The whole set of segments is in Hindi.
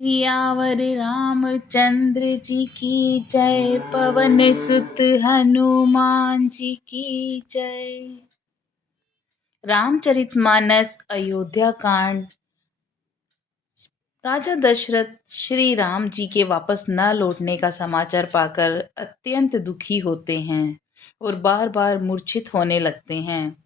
सियावर रामचंद्र जी की जय। पवन सुत हनुमान जी की जय। रामचरितमानस अयोध्या कांड। राजा दशरथ श्री राम जी के वापस न लौटने का समाचार पाकर अत्यंत दुखी होते हैं और बार बार मूर्छित होने लगते हैं।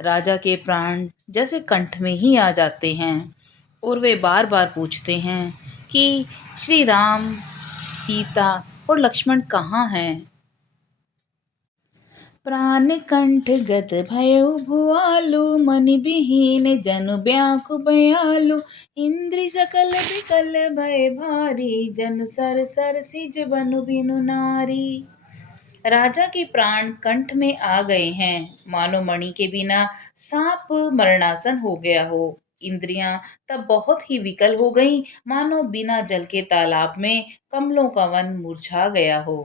राजा के प्राण जैसे कंठ में ही आ जाते हैं और वे बार बार पूछते हैं कि श्री राम, सीता और लक्ष्मण कहाँ हैं। प्राण कंठ गत भयउ भुआलु। मनि विहीन जनु व्याकुल भयालु। इंद्रि सकल विकल भय भारी। जनु सर सर सिज बनु बिनु नारी। राजा के प्राण कंठ में आ गए हैं, मानो मणि के बिना सांप मरणासन हो गया हो। इंद्रियां तब बहुत ही विकल हो गईं, मानो बिना जल के तालाब में कमलों का वन मुरझा गया हो।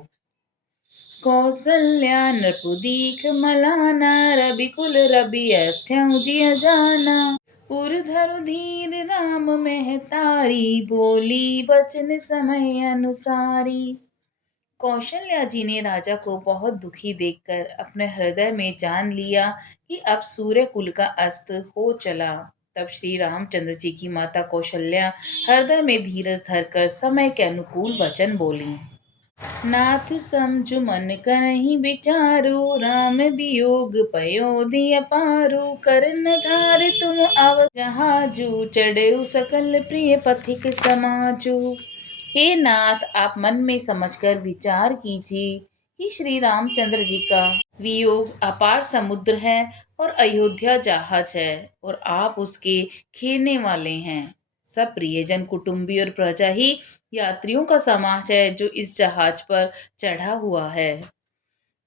कौसल्या नृपुदीख मलाना। रविकुल रवि अत्यउ जिय जाना। पुर धरु धीर राम महतारी। बोली बचन समय अनुसारी। कौशल्या जी ने राजा को बहुत दुखी देखकर अपने हृदय में जान लिया कि अब सूर्य कुल का अस्त हो चला। तब श्री रामचंद्र जी की माता कौशल्या हृदय में धीरज धरकर समय के अनुकूल वचन बोली। नाथ समझु मन करहि विचारु। राम वियोग पयोधि अपारु। करन धार तुम अव जहाजु। चढ़ेउ सकल प्रिय पथिक समाजु। हे नाथ, आप मन में समझकर विचार कीजिए कि श्री रामचंद्र जी का वियोग अपार समुद्र है और अयोध्या जहाज है और आप उसके खेने वाले हैं। सब प्रियजन, कुटुंबी और प्रजा ही यात्रियों का समाज है जो इस जहाज पर चढ़ा हुआ है।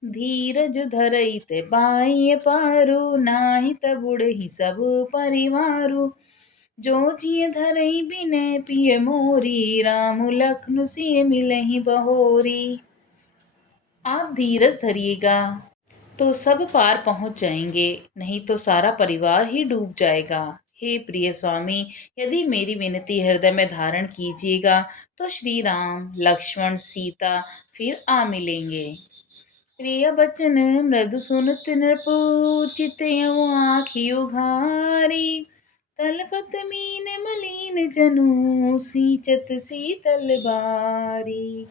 धीरज धरई ते पाई पारू। नाही तबुड़हि सब परिवारू। जो जिय धरई बिने पिय मोरी। राम लखन सिय मिलहि बहोरी। आप धीरज धरिएगा तो सब पार पहुंच जाएंगे, नहीं तो सारा परिवार ही डूब जाएगा। हे प्रिय स्वामी, यदि मेरी विनती हृदय में धारण कीजिएगा तो श्री राम, लक्ष्मण, सीता फिर आ मिलेंगे। प्रिय बचन मृदु सुनत नृपु। चितयउ आँखि उघारी। तलफत मीन मलिन जनु। सींचत शीतल बारी।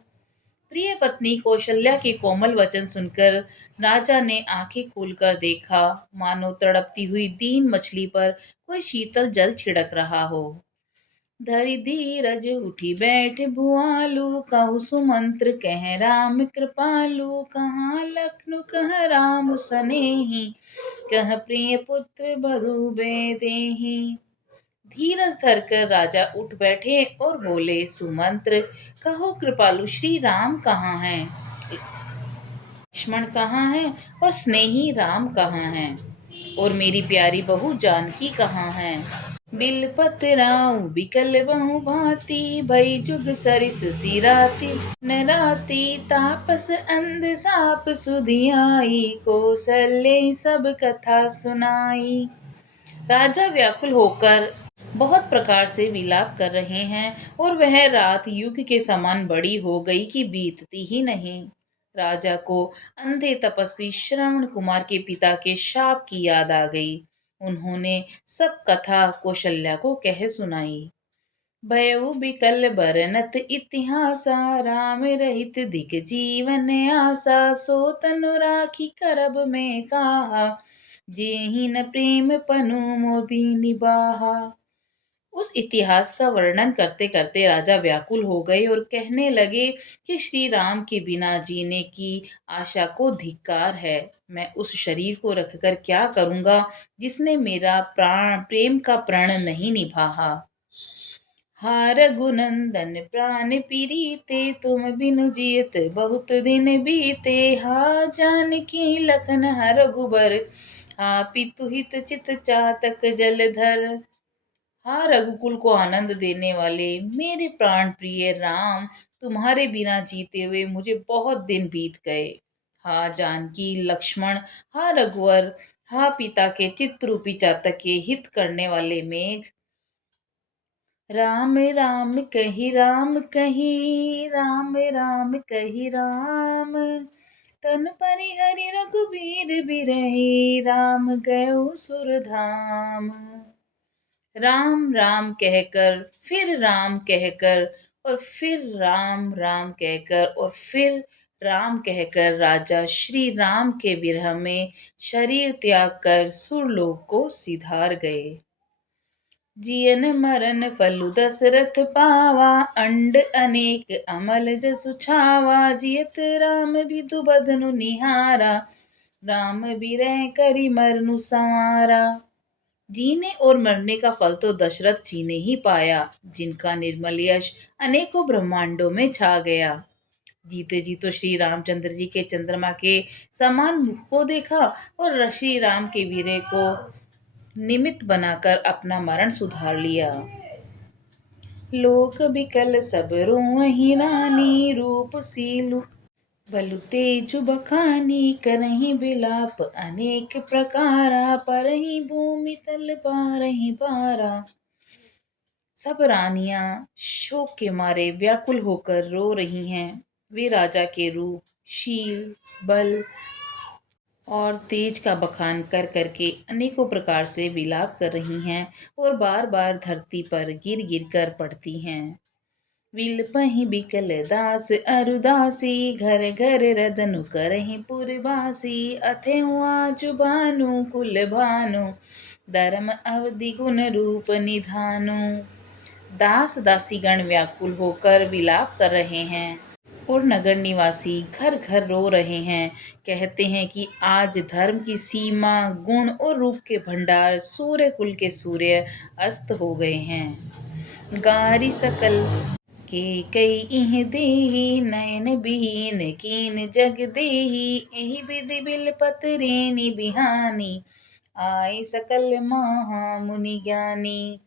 प्रिय पत्नी कौशल्या के कोमल वचन सुनकर राजा ने आंखें खोलकर देखा, मानो तड़पती हुई दीन मछली पर कोई शीतल जल छिड़क रहा हो। धरि धीरज उठी बैठ भुआलु। कहु सुमंत्र कह राम कृपालु। कहाँ लखनु कह राम सनेही। कह प्रिय पुत्र बधु बेदेही। धीरज धरकर राजा उठ बैठे और बोले, सुमंत्र, कहो कृपालु, श्री राम कहाँ हैं, लक्ष्मण कहाँ हैं और स्नेही राम कहाँ हैं, और मेरी प्यारी बहू जानकी कहाँ हैं। बिलपतराऊ बिकल बहु भांति। भई जुग सरिस सिराती न राती। तापस अंध साप सुधियाई। कौशल्य सब कथा सुनाई। राजा व्याकुल होकर बहुत प्रकार से विलाप कर रहे हैं और वह रात युग के समान बड़ी हो गई कि बीतती ही नहीं। राजा को अंधे तपस्वी श्रवण कुमार के पिता के शाप की याद आ गई। उन्होंने सब कथा कौशल्या को कह सुनाई। भयउ बिकल बरनत इतिहासा। राम रहित दिक जीवन आसा। सो तनु राखी करब में काहा। जेहि न प्रेम पनु मोहि निबाहा। उस इतिहास का वर्णन करते करते राजा व्याकुल हो गए और कहने लगे कि श्री राम के बिना जीने की आशा को धिक्कार है। मैं उस शरीर को रखकर क्या करूंगा जिसने मेरा प्राण प्रेम का प्रण नहीं निभाहा। हा रघुनंदन प्राण पीरीते। तुम बिनु जियत बहुत दिन बीते। हा जानकी लखन रघुबर। हा पितु हित चित चातक जलधर। हाँ, रघुकुल को आनंद देने वाले मेरे प्राण प्रिय राम, तुम्हारे बिना जीते हुए मुझे बहुत दिन बीत गए। हाँ जानकी, लक्ष्मण, हाँ रघुवर, हाँ पिता के चित्त रूपी चातक के हित करने वाले मेघ। राम राम कही राम कही, राम राम कही राम। तन परिहरि रघुबीर बिरही, राम गयो सुरधाम। राम राम कहकर, फिर राम कहकर, और फिर राम राम कहकर, और फिर राम कहकर राजा श्री राम के विरह में शरीर त्याग कर सुरलोक को सिधार गए। जियन मरन फलु दशरथ पावा, अंड अनेक अमल जसु छावा। जियत राम विदु बदनु निहारा, राम बिरह करि मरनु संवारा। जीने और मरने का फल तो दशरथ जी ने ही पाया, जिनका निर्मल यश अनेकों ब्रह्मांडों में छा गया। जीते जी तो श्री रामचंद्र जी के चंद्रमा के समान मुख को देखा और श्री राम के वीरे को निमित्त बनाकर अपना मरण सुधार लिया। लोक बिकल सब रोवहि रानी, रूप सीलु बलु तेजु बखानी। करहि बिलाप अनेक प्रकारा, परहि भूमि तल पारहि पारा। सब रानियां शोक के मारे व्याकुल होकर रो रही हैं। वे राजा के रूप, शील, बल और तेज का बखान कर करके अनेकों प्रकार से विलाप कर रही हैं और बार बार धरती पर गिर गिर कर पड़ती हैं। विलपहि बिकल दास अरुदासी, घर घर रदनु करहि पुरवासी। अथेउ आजु भानु कुल भानु, धर्म अवधि गुण रूप निधानु। दास दासीगण व्याकुल होकर विलाप कर रहे हैं और नगर निवासी घर घर रो रहे हैं। कहते हैं कि आज धर्म की सीमा, गुण और रूप के भंडार, सूर्य कुल के सूर्य अस्त हो गए हैं। गारी सकल के कई इह देही, नयन बीन कीन जग देही। एहि विधि बिलपत रेणि बिहानी, आए सकल महा मुनि ज्ञानी।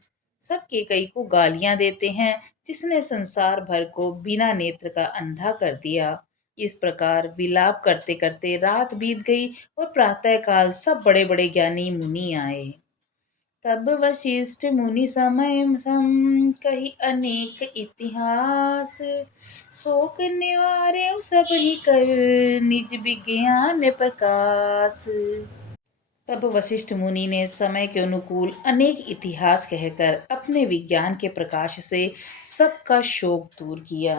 सबके कई को गालियां देते हैं, जिसने संसार भर को बिना नेत्र का अंधा कर दिया। इस प्रकार विलाप करते करते रात बीत गई और प्रातःकाल सब बड़े बड़े ज्ञानी मुनि आए। तब वशिष्ठ मुनि समय सम, कही अनेक इतिहास। शोक निवारे सब ही कर, निज विज्ञान प्रकाश। तब वशिष्ठ मुनि ने समय के अनुकूल अनेक इतिहास कहकर अपने विज्ञान के प्रकाश से सबका शोक दूर किया।